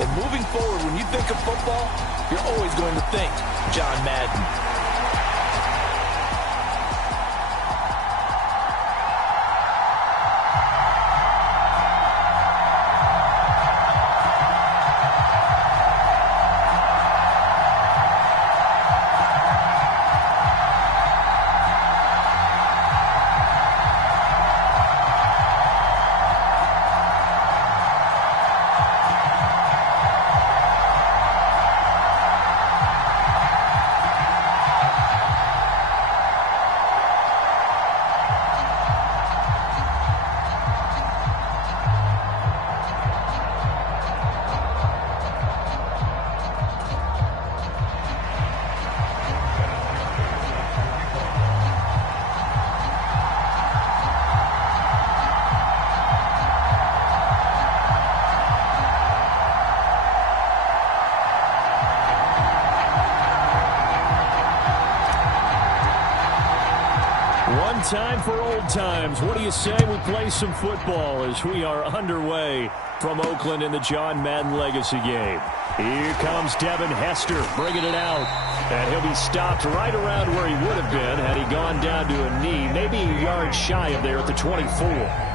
And moving forward, when you think of football, you're always going to think John Madden. Time for old times. What do you say we play some football as we are underway from Oakland in the John Madden Legacy game? Here comes Devin Hester bringing it out. And he'll be stopped right around where he would have been had he gone down to a knee, maybe a yard shy of there at the 24.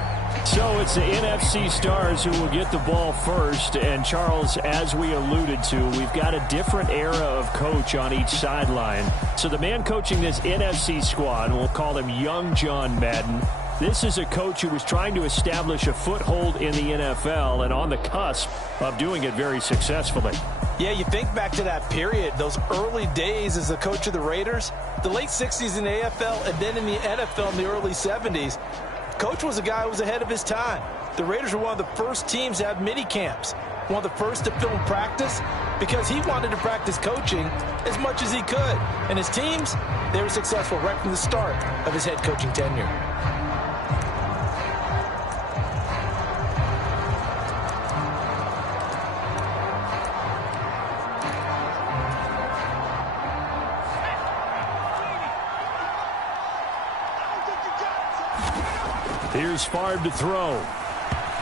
So it's the NFC stars who will get the ball first. And, Charles, as we alluded to, we've got a different era of coach on each sideline. So the man coaching this NFC squad, we'll call him Young John Madden, this is a coach who was trying to establish a foothold in the NFL and on the cusp of doing it very successfully. Yeah, you think back to that period, those early days as the coach of the Raiders, the late 60s in the AFL and then in the NFL in the early 70s. Coach was a guy who was ahead of his time. The Raiders were one of the first teams to have mini camps, one of the first to film practice because he wanted to practice coaching as much as he could. And his teams, they were successful right from the start of his head coaching tenure. Here's Favre to throw.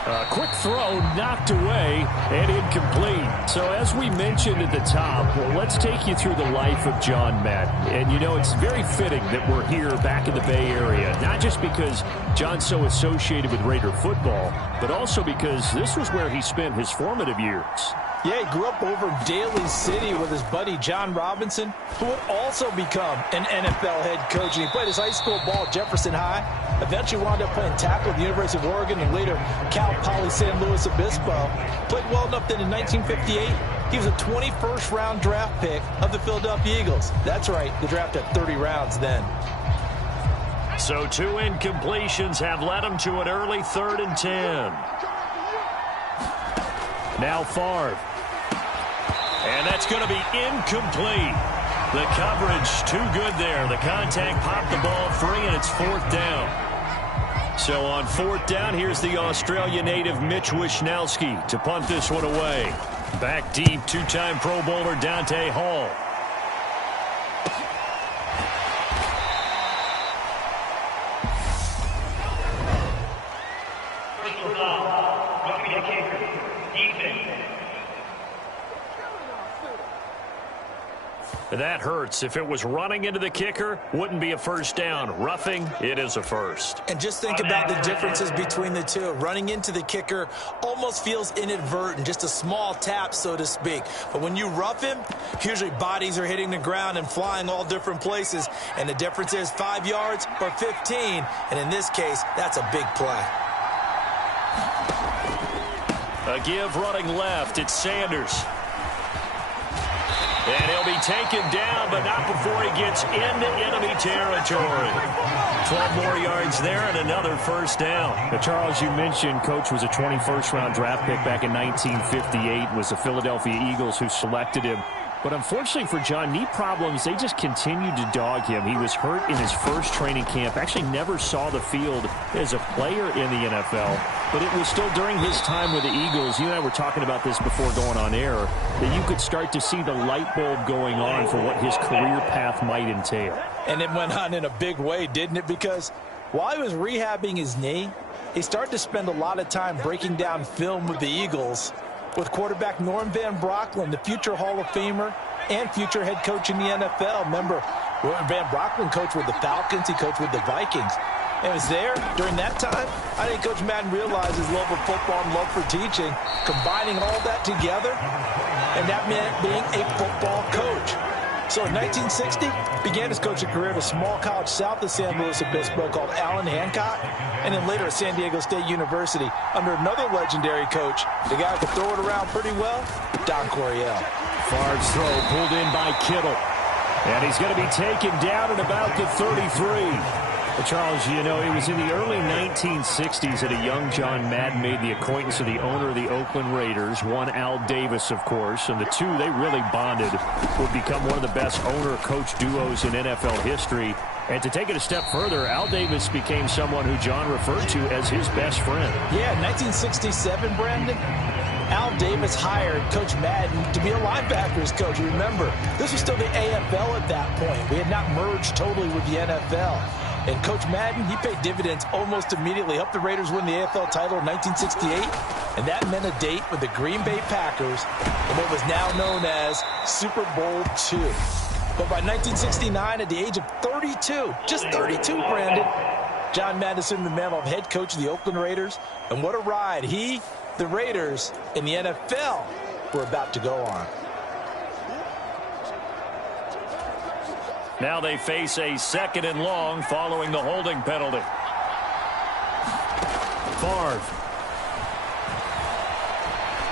A quick throw knocked away and incomplete. So as we mentioned at the top, let's take you through the life of John Madden. And, you know, it's very fitting that we're here back in the Bay Area, not just because John's so associated with Raider football, but also because this was where he spent his formative years. Yeah, he grew up over in Daly City with his buddy John Robinson, who would also become an NFL head coach. And he played his high school ball at Jefferson High, eventually wound up playing tackle at the University of Oregon and later Cal Poly San Luis Obispo. Played well enough that in 1958, he was a 21st round draft pick of the Philadelphia Eagles. That's right, the draft had 30 rounds then. So 2 incompletions have led him to an early 3rd and 10. Now Favre. And that's going to be incomplete. The coverage too good there. The contact popped the ball free, and it's 4th down. So on 4th down, here's the Australia native Mitch Wishnowsky to punt this one away. Back deep, 2-time Pro Bowler Dante Hall. That hurts. If it was running into the kicker, wouldn't be a first down. Roughing, it is a first. And just think about the differences between the two. Running into the kicker almost feels inadvertent, just a small tap, so to speak. But when you rough him, usually bodies are hitting the ground and flying all different places. And the difference is 5 yards or 15. And in this case, that's a big play. A give running left. It's Sanders. And he'll be taken down, but not before he gets into enemy territory. 12 more yards there and another first down. Now, Charles, you mentioned Coach was a 21st-round draft pick back in 1958. It was the Philadelphia Eagles who selected him. But unfortunately for John, knee problems, they just continued to dog him. He was hurt in his first training camp, actually never saw the field as a player in the NFL. But it was still during his time with the Eagles, you and I were talking about this before going on air, that you could start to see the light bulb going on for what his career path might entail. And it went on in a big way, didn't it? Because while he was rehabbing his knee, he started to spend a lot of time breaking down film with the Eagles. with quarterback Norm Van Brocklin, the future Hall of Famer and future head coach in the NFL. Remember, Van Brocklin coached with the Falcons. He coached with the Vikings. And was there during that time. I think Coach Madden realized his love of football and love for teaching, combining all that together, and that meant being a football coach. So in 1960, began his coaching career at a small college south of San Luis Obispo called Allen Hancock, and then later at San Diego State University under another legendary coach, the guy who could throw it around pretty well, Don Coryell. Favre's throw pulled in by Kittle, and he's going to be taken down at about the 33. Well, Charles, you know, it was in the early 1960s that a young John Madden made the acquaintance of the owner of the Oakland Raiders, one Al Davis, of course, and the two, they really bonded, would become one of the best owner-coach duos in NFL history. And to take it a step further, Al Davis became someone who John referred to as his best friend. Yeah, 1967, Brandon, Al Davis hired Coach Madden to be a linebackers coach. Remember, this was still the AFL at that point. We had not merged totally with the NFL. And Coach Madden, he paid dividends almost immediately. Helped the Raiders win the AFL title in 1968. And that meant a date with the Green Bay Packers in what was now known as Super Bowl II. But by 1969, at the age of 32, just 32, Brandon, John Madden assumed the mantle of head coach of the Oakland Raiders. And what a ride he, the Raiders, and the NFL were about to go on. Now they face a 2nd and long following the holding penalty. Favre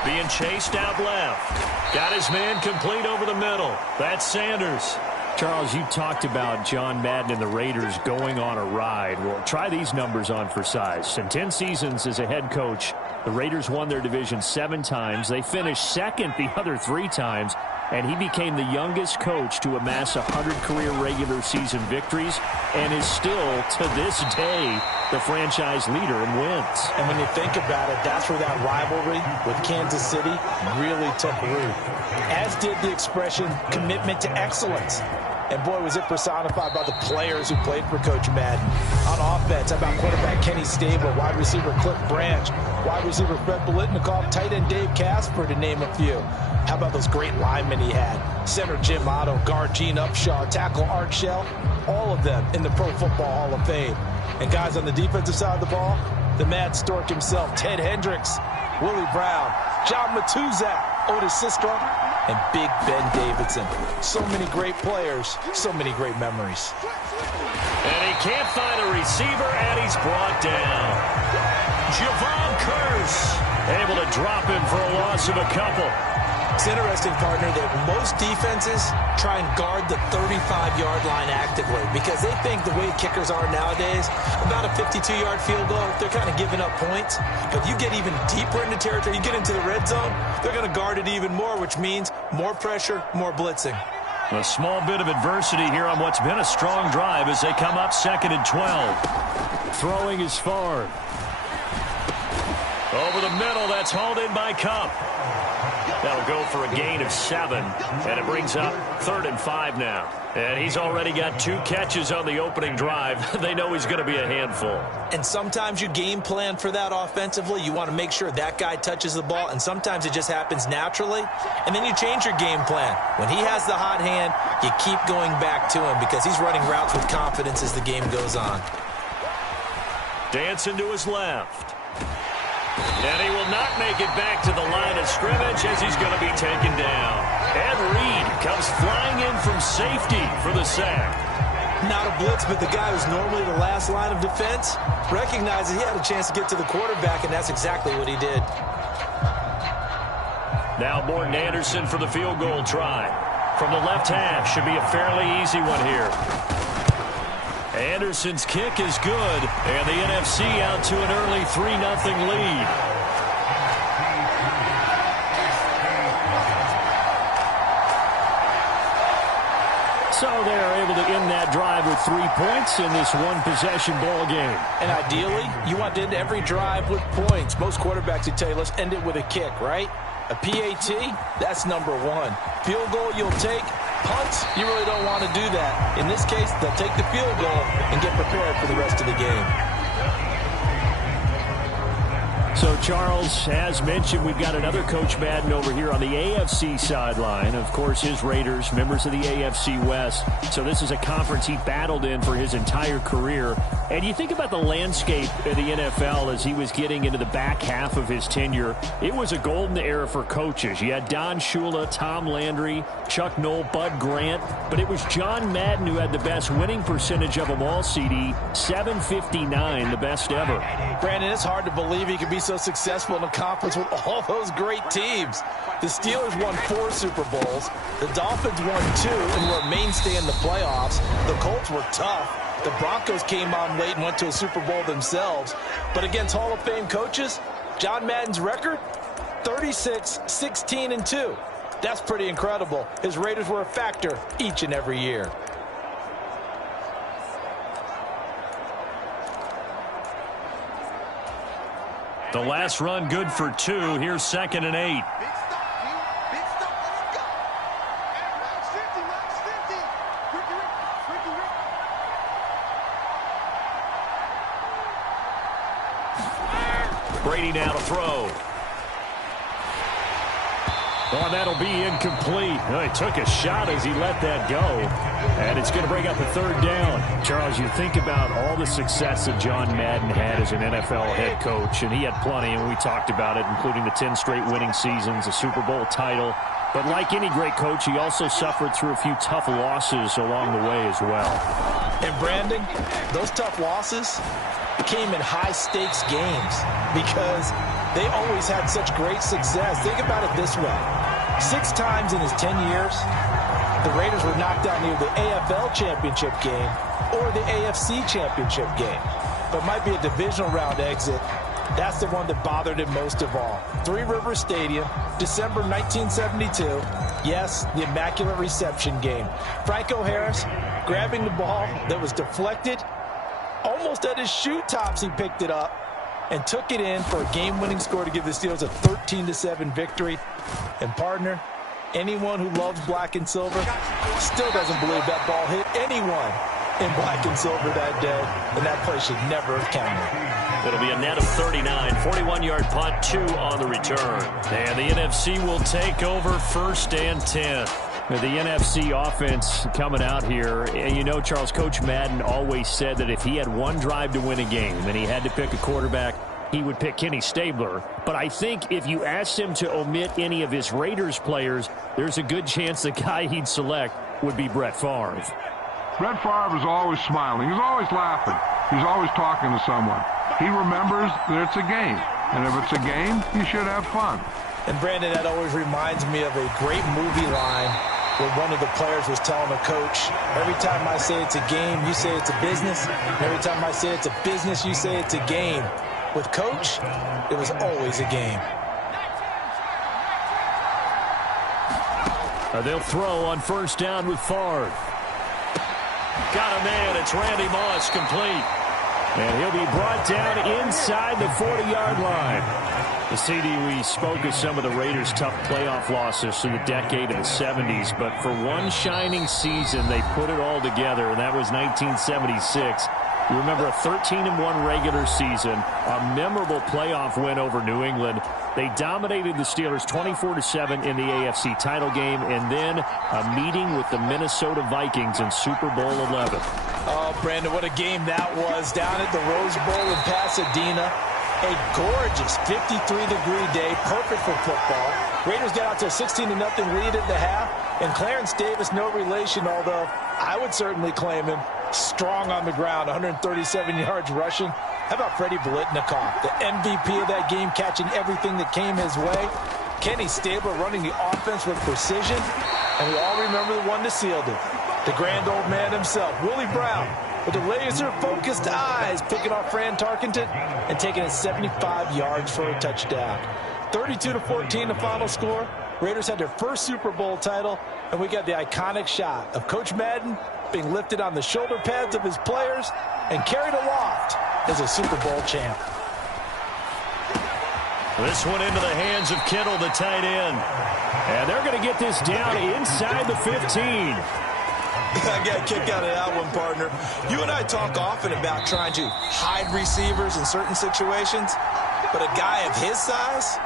being chased out left. Got his man complete over the middle. That's Sanders. Charles, you talked about John Madden and the Raiders going on a ride. Well, try these numbers on for size. In 10 seasons as a head coach, the Raiders won their division 7 times. They finished second the other 3 times. And he became the youngest coach to amass 100 career regular season victories and is still, to this day, the franchise leader in wins. And when you think about it, that's where that rivalry with Kansas City really took root. As did the expression, commitment to excellence. And boy, was it personified by the players who played for Coach Madden. On offense, how about quarterback Kenny Stabler, wide receiver Cliff Branch, wide receiver Fred Biletnikoff, tight end Dave Casper, to name a few. How about those great linemen he had? Center Jim Otto, guard Gene Upshaw, tackle Art Shell, all of them in the Pro Football Hall of Fame. And guys on the defensive side of the ball, the Mad Stork himself, Ted Hendricks, Willie Brown, John Matuzak, Otis Sistrunk, and Big Ben Davidson. So many great players, so many great memories. And he can't find a receiver, and he's brought down. Javon Curse able to drop him for a loss of a couple. It's interesting, partner, that most defenses try and guard the 35-yard line actively because they think the way kickers are nowadays, about a 52-yard field goal, they're kind of giving up points. But you get even deeper into territory, you get into the red zone, they're going to guard it even more, which means more pressure, more blitzing. A small bit of adversity here on what's been a strong drive as they come up 2nd and 12. Throwing is Favre. Over the middle, that's hauled in by Cup. That'll go for a gain of 7, and it brings up 3rd and 5 now. And he's already got 2 catches on the opening drive. They know he's going to be a handful. And sometimes you game plan for that offensively. You want to make sure that guy touches the ball, and sometimes it just happens naturally. And then you change your game plan. When he has the hot hand, you keep going back to him because he's running routes with confidence as the game goes on. Dancing to his left. And he will not make it back to the line of scrimmage as he's going to be taken down. Ed Reed comes flying in from safety for the sack. Not a blitz, but the guy who's normally the last line of defense recognizes he had a chance to get to the quarterback, and that's exactly what he did. Now Morton Anderson for the field goal try. From the left half, should be a fairly easy one here. Anderson's kick is good, and the NFC out to an early 3-0 lead. So they are able to end that drive with 3 points in this one-possession ball game. And ideally, you want to end every drive with points. Most quarterbacks would tell you, let's end it with a kick, right? A PAT, that's number 1. Field goal, you'll take. Punts, you really don't want to do that. In this case, they'll take the field goal and get prepared for the rest of the game. So, Charles, as mentioned, we've got another Coach Madden over here on the AFC sideline. Of course, his Raiders, members of the AFC West. So this is a conference he battled in for his entire career. And you think about the landscape of the NFL as he was getting into the back half of his tenure. It was a golden era for coaches. You had Don Shula, Tom Landry, Chuck Noll, Bud Grant. But it was John Madden who had the best winning percentage of them all, CD. 759, the best ever. Brandon, it's hard to believe he could be so successful in a conference with all those great teams. The Steelers won 4 Super Bowls. The Dolphins won 2 and were a mainstay in the playoffs. The Colts were tough. The Broncos came on late and went to a Super Bowl themselves. But against Hall of Fame coaches, John Madden's record, 36-16-2. That's pretty incredible. His Raiders were a factor each and every year. The last run good for 2. Here's 2nd and 8. Brady now to throw. Oh, that'll be incomplete. Oh, he took a shot as he let that go. And it's going to bring up a 3rd down. Charles, you think about all the success that John Madden had as an NFL head coach, and he had plenty, and we talked about it, including the 10 straight winning seasons, a Super Bowl title. But like any great coach, he also suffered through a few tough losses along the way as well. And Brandon, those tough losses came in high-stakes games because they always had such great success. Think about it this way. 6 times in his 10 years, the Raiders were knocked out near the AFL championship game or the AFC championship game. But might be a divisional round exit. That's the one that bothered him most of all. Three Rivers Stadium, December 1972. Yes, the Immaculate Reception game. Franco Harris grabbing the ball that was deflected. Almost at his shoe tops, he picked it up and took it in for a game-winning score to give the Steelers a 13-7 victory. And partner, anyone who loves black and silver still doesn't believe that ball hit anyone in black and silver that day, and that play should never have counted. It'll be a net of 39, 41-yard punt, 2 on the return. And the NFC will take over 1st and 10. The NFC offense coming out here, and you know, Charles, Coach Madden always said that if he had one drive to win a game and he had to pick a quarterback, he would pick Kenny Stabler. But I think if you asked him to omit any of his Raiders players, there's a good chance the guy he'd select would be Brett Favre. Brett Favre is always smiling. He's always laughing. He's always talking to someone. He remembers that it's a game. And if it's a game, you should have fun. And Brandon, that always reminds me of a great movie line where one of the players was telling a coach, every time I say it's a game, you say it's a business. And every time I say it's a business, you say it's a game. With Coach, it was always a game. They'll throw on 1st down with Favre. Got a man. It's Randy Moss, complete. And he'll be brought down inside the 40-yard line. The CD, we spoke of some of the Raiders' tough playoff losses through the decade of the 70s, but for one shining season, they put it all together, and that was 1976. You remember a 13-1 regular season, a memorable playoff win over New England. They dominated the Steelers 24-7 in the AFC title game, and then a meeting with the Minnesota Vikings in Super Bowl 11. Oh, Brandon, what a game that was down at the Rose Bowl in Pasadena. A gorgeous 53-degree day, perfect for football. Raiders got out to a 16-0 lead at the half, and Clarence Davis, no relation, although I would certainly claim him, strong on the ground, 137 yards rushing. How about Freddie Biletnikoff, the MVP of that game, catching everything that came his way? Kenny Stabler running the offense with precision, and we all remember the one that sealed it. The grand old man himself, Willie Brown, with the laser-focused eyes, picking off Fran Tarkenton and taking it 75 yards for a touchdown. 32-14 the final score. Raiders had their first Super Bowl title, and we got the iconic shot of Coach Madden being lifted on the shoulder pads of his players and carried aloft as a Super Bowl champ. This one into the hands of Kittle, the tight end. And they're going to get this down inside the 15. I got a kick out of that one, partner. You and I talk often about trying to hide receivers in certain situations. But a guy of his size,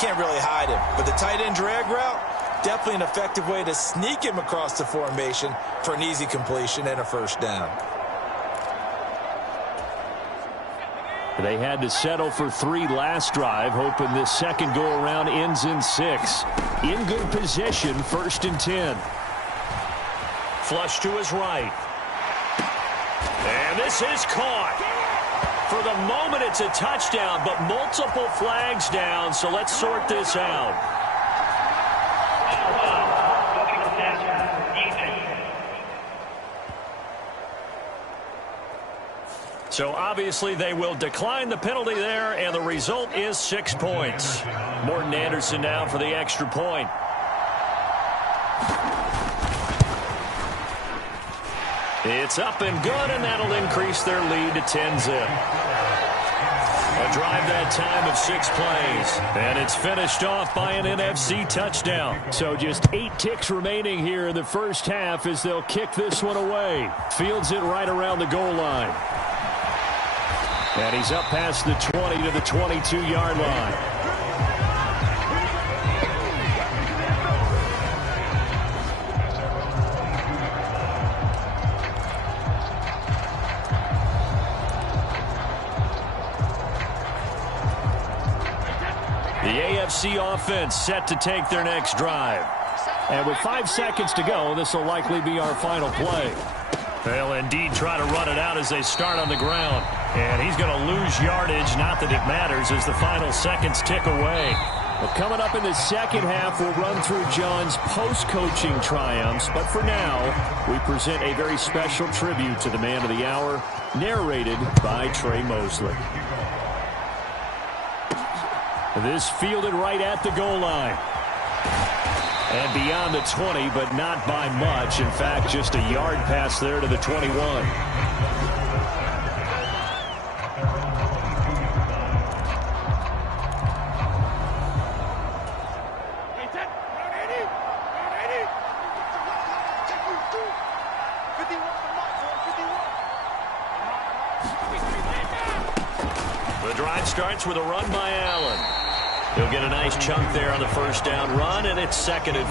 can't really hide him. But the tight end drag route, definitely an effective way to sneak him across the formation for an easy completion and a first down. They had to settle for 3 last drive, hoping this second go-around ends in 6. In good position, 1st and 10. Flush to his right. And this is caught. For the moment, it's a touchdown, but multiple flags down, so let's sort this out. So obviously they will decline the penalty there, and the result is 6 points. Morton Anderson now for the extra point. It's up and good, and that'll increase their lead to 10-zip. A drive that time of 6 plays, and it's finished off by an NFC touchdown. So just 8 ticks remaining here in the first half as they'll kick this one away. Fields it right around the goal line. And he's up past the 20 to the 22-yard line. The AFC offense set to take their next drive. And with 5 seconds to go, this will likely be our final play. They'll indeed try to run it out as they start on the ground. And he's going to lose yardage, not that it matters, as the final seconds tick away. Well, coming up in the second half, we'll run through John's post-coaching triumphs. But for now, we present a very special tribute to the man of the hour, narrated by Trey Mosley. This fielded right at the goal line. And beyond the 20, but not by much. In fact, just a yard pass there to the 21. The drive starts with a run by Allen. He'll get a nice chunk there on the first down run, and it's 2nd and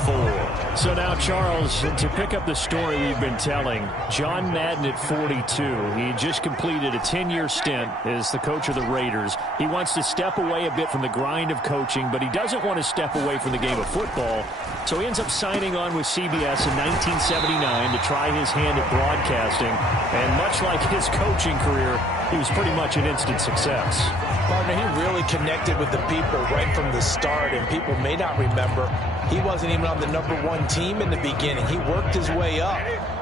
4. So now, Charles, to pick up the story we've been telling, John Madden at 42, he just completed a 10-year stint as the coach of the Raiders. He wants to step away a bit from the grind of coaching, but he doesn't want to step away from the game of football. So he ends up signing on with CBS in 1979 to try his hand at broadcasting. And much like his coaching career, he was pretty much an instant success. Partner, he really connected with the people right from the start, and people may not remember he wasn't even on the #1 team in the beginning. He worked his way up.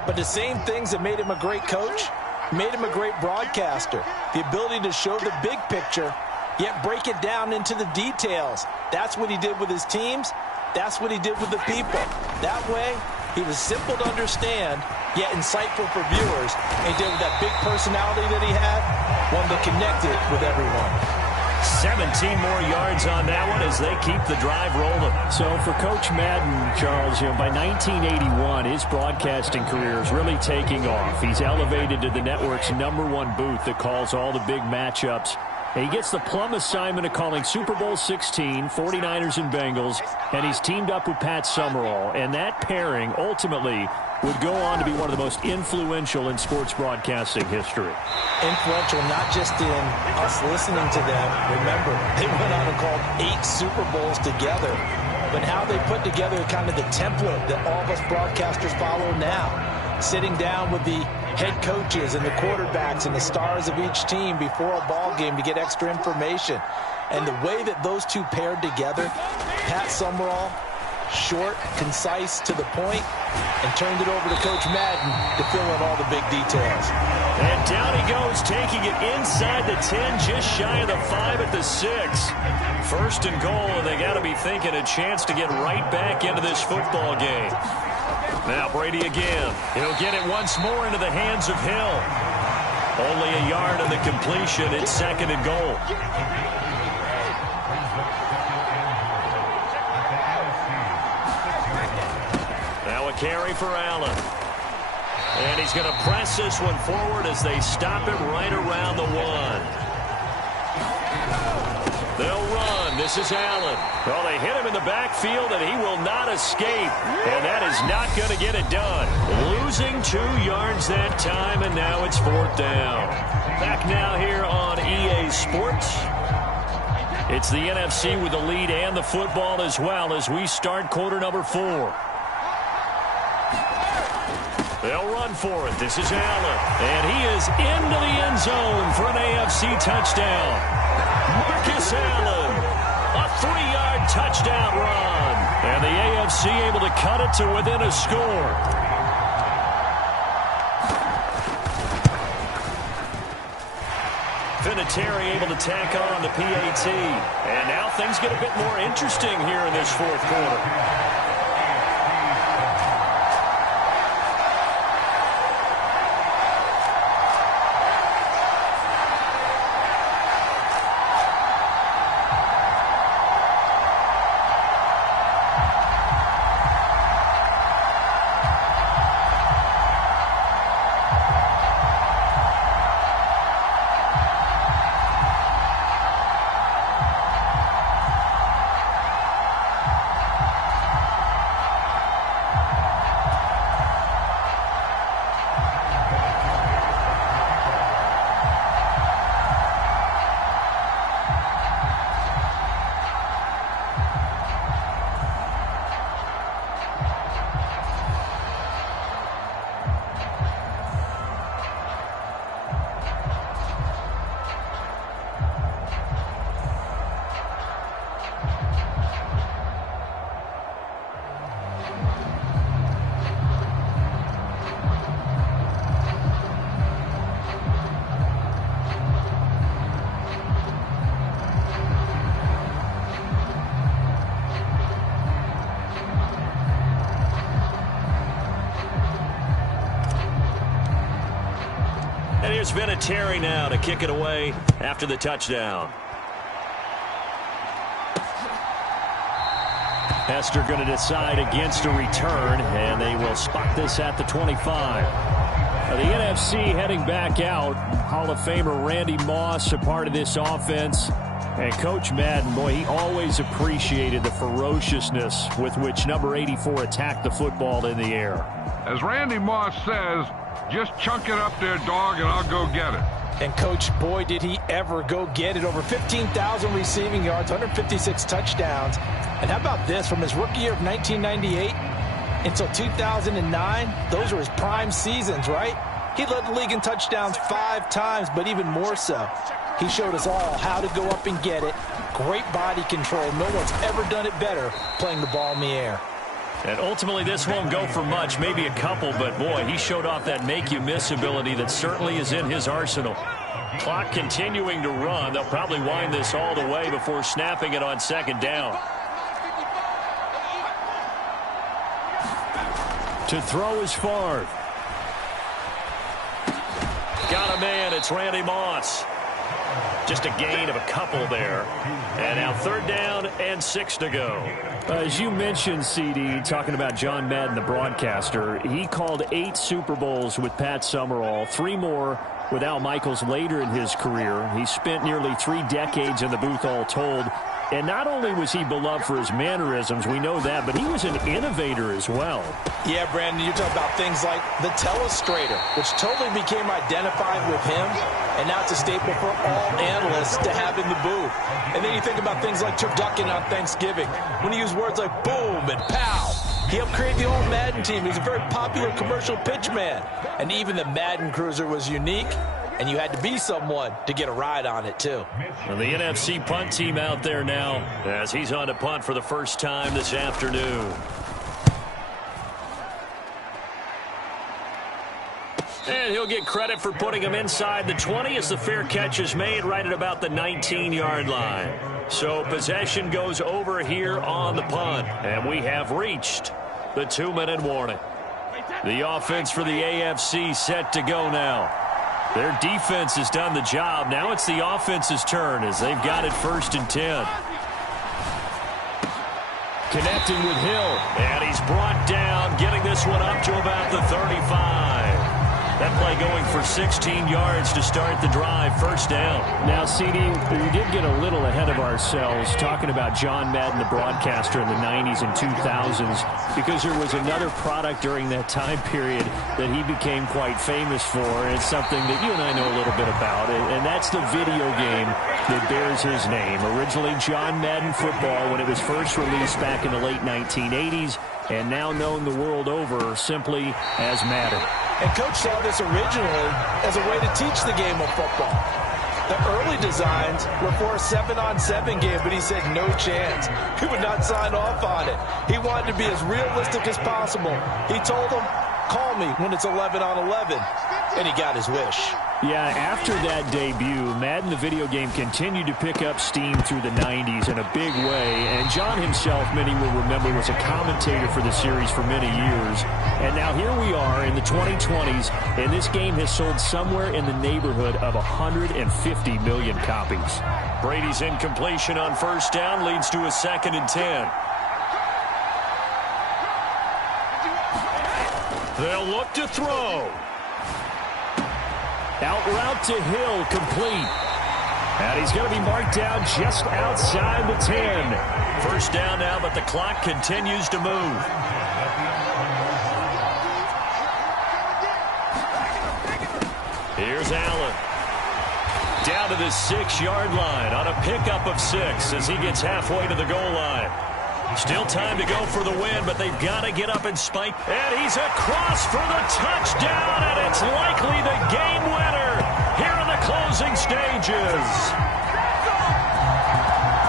But the same things that made him a great coach made him a great broadcaster. The ability to show the big picture, yet break it down into the details. That's what he did with his teams. That's what he did with the people. That way, he was simple to understand, yet insightful for viewers. And he did with that big personality that he had, one that connected with everyone. 17 more yards on that one as they keep the drive rolling. So for Coach Madden, Charles, by 1981, his broadcasting career is really taking off. He's elevated to the network's #1 booth that calls all the big matchups. And he gets the plum assignment of calling Super Bowl 16, 49ers and Bengals, and he's teamed up with Pat Summerall. And that pairing ultimately would go on to be one of the most influential in sports broadcasting history. Influential not just in us listening to them. Remember, they went on and called 8 Super Bowls together. But how they put together kind of the template that all of us broadcasters follow now. Sitting down with the head coaches and the quarterbacks and the stars of each team before a ball game to get extra information. And the way that those two paired together, Pat Summerall, short, concise, to the point, and turned it over to Coach Madden to fill in all the big details. And down he goes, taking it inside the 10, just shy of the 5 at the 6. 1st and goal, and they got to be thinking a chance to get right back into this football game. Now Brady again. He'll get it once more into the hands of Hill. Only a yard on the completion. It's 2nd and goal. Now a carry for Allen. And he's going to press this one forward as they stop it right around the 1. The this is Allen. Well, they hit him in the backfield, and he will not escape. And that is not going to get it done. Losing 2 yards that time, and now it's 4th down. Back now here on EA Sports. It's the NFC with the lead and the football as well as we start quarter number 4. They'll run for it. This is Allen. And he is into the end zone for an AFC touchdown. Marcus Allen, a 3-yard touchdown run. And the AFC able to cut it to within a score. Vinatieri able to tack on the PAT. And now things get a bit more interesting here in this 4th quarter. Here's Vinatieri now to kick it away after the touchdown. Hester going to decide against a return, and they will spot this at the 25. The NFC heading back out. Hall of Famer Randy Moss, a part of this offense. And Coach Madden, boy, he always appreciated the ferociousness with which number 84 attacked the football in the air. As Randy Moss says, just chunk it up there, dog, and I'll go get it. And, Coach, boy, did he ever go get it. Over 15,000 receiving yards, 156 touchdowns. And how about this? From his rookie year of 1998 until 2009, those were his prime seasons, right? He led the league in touchdowns 5 times, but even more so, he showed us all how to go up and get it. Great body control. No one's ever done it better playing the ball in the air. And ultimately, this won't go for much, maybe a couple, but boy, he showed off that make-you-miss ability that certainly is in his arsenal. Clock continuing to run. They'll probably wind this all the way before snapping it on 2nd down. To throw is Favre. Got a man. It's Randy Moss. Just a gain of a couple there. And now 3rd down and 6 to go. As you mentioned, CD, talking about John Madden, the broadcaster, he called 8 Super Bowls with Pat Summerall, 3 more with Al Michaels later in his career. He spent nearly 3 decades in the booth all told. And not only was he beloved for his mannerisms, we know that, but he was an innovator as well. Yeah, Brandon, you're talking about things like the telestrator, which totally became identified with him, and now it's a staple for all analysts to have in the booth. And then you think about things like turducken on Thanksgiving, when he used words like boom and pow. He helped create the old Madden team. He was a very popular commercial pitch man. And even the Madden Cruiser was unique, and you had to be someone to get a ride on it, too. And the NFC punt team out there now as he's on to punt for the first time this afternoon. And he'll get credit for putting him inside the 20 as the fair catch is made right at about the 19-yard line. So possession goes over here on the punt. And we have reached the 2-minute warning. The offense for the AFC set to go now. Their defense has done the job. Now it's the offense's turn as they've got it 1st and 10. Connecting with Hill. And he's brought down, getting this one up to about the 35. That play going for 16 yards to start the drive. First down. Now, CD, we did get a little ahead of ourselves talking about John Madden, the broadcaster in the 90s and 2000s, because there was another product during that time period that he became quite famous for. And it's something that you and I know a little bit about, and that's the video game that bears his name. Originally John Madden Football when it was first released back in the late 1980s, and now known the world over simply as Madden. And Coach saw this originally as a way to teach the game of football. The early designs were for a 7-on-7 game, but he said no chance. He would not sign off on it. He wanted to be as realistic as possible. He told them, call me when it's 11-on-11, and he got his wish. Yeah, after that debut, Madden the video game continued to pick up steam through the 90s in a big way, and John himself, many will remember, was a commentator for the series for many years. And now here we are in the 2020s, and this game has sold somewhere in the neighborhood of 150 million copies. Brady's incompletion on first down leads to a 2nd and 10. They'll look to throw. Out route to Hill, complete. And he's going to be marked down just outside the 10. First down now, but the clock continues to move. Here's Allen. Down to the 6-yard line on a pickup of 6 as he gets halfway to the goal line. Still time to go for the win, but they've got to get up and spike. And he's across for the touchdown, and it's likely the game winner here in the closing stages.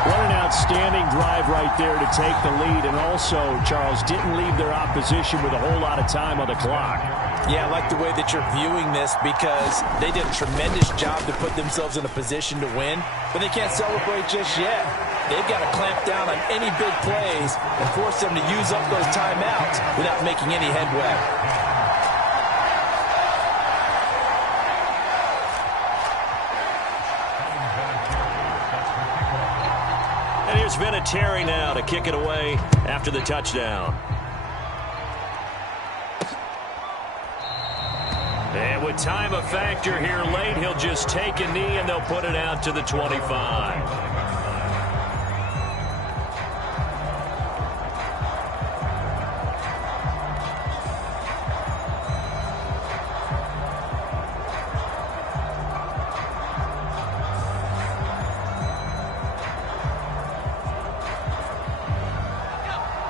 What an outstanding drive right there to take the lead, and also, Charles, didn't leave their opposition with a whole lot of time on the clock. Yeah, I like the way that you're viewing this because they did a tremendous job to put themselves in a position to win, but they can't celebrate just yet. They've got to clamp down on any big plays and force them to use up those timeouts without making any headway. And here's Vinatieri now to kick it away after the touchdown. And with time a factor here late, he'll just take a knee and they'll put it out to the 25.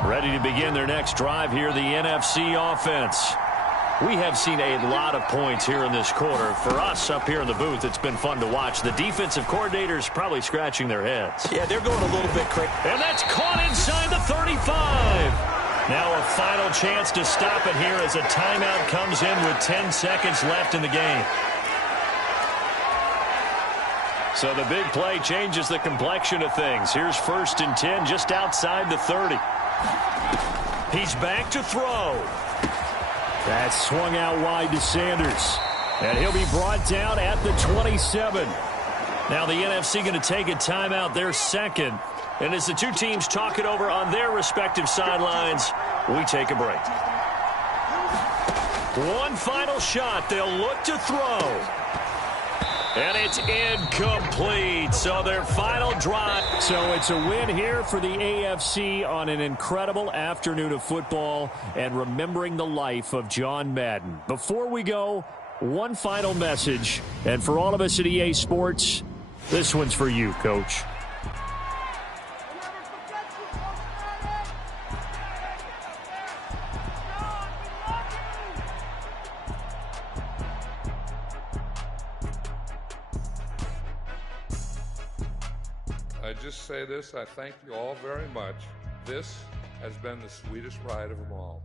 Ready to begin their next drive here, the NFC offense. We have seen a lot of points here in this quarter. For us up here in the booth, it's been fun to watch. The defensive coordinators probably scratching their heads. Yeah, they're going a little bit crazy. And that's caught inside the 35. Now a final chance to stop it here as a timeout comes in with 10 seconds left in the game. So the big play changes the complexion of things. Here's 1st and 10 just outside the 30. He's back to throw. That's swung out wide to Sanders. And he'll be brought down at the 27. Now the NFC going to take a timeout, their second. And as the two teams talk it over on their respective sidelines, we take a break. One final shot. They'll look to throw. And it's incomplete. So their final drive. So it's a win here for the AFC on an incredible afternoon of football and remembering the life of John Madden. Before we go, one final message. And for all of us at EA Sports, this one's for you, Coach. I just say this, I thank you all very much. This has been the sweetest ride of them all.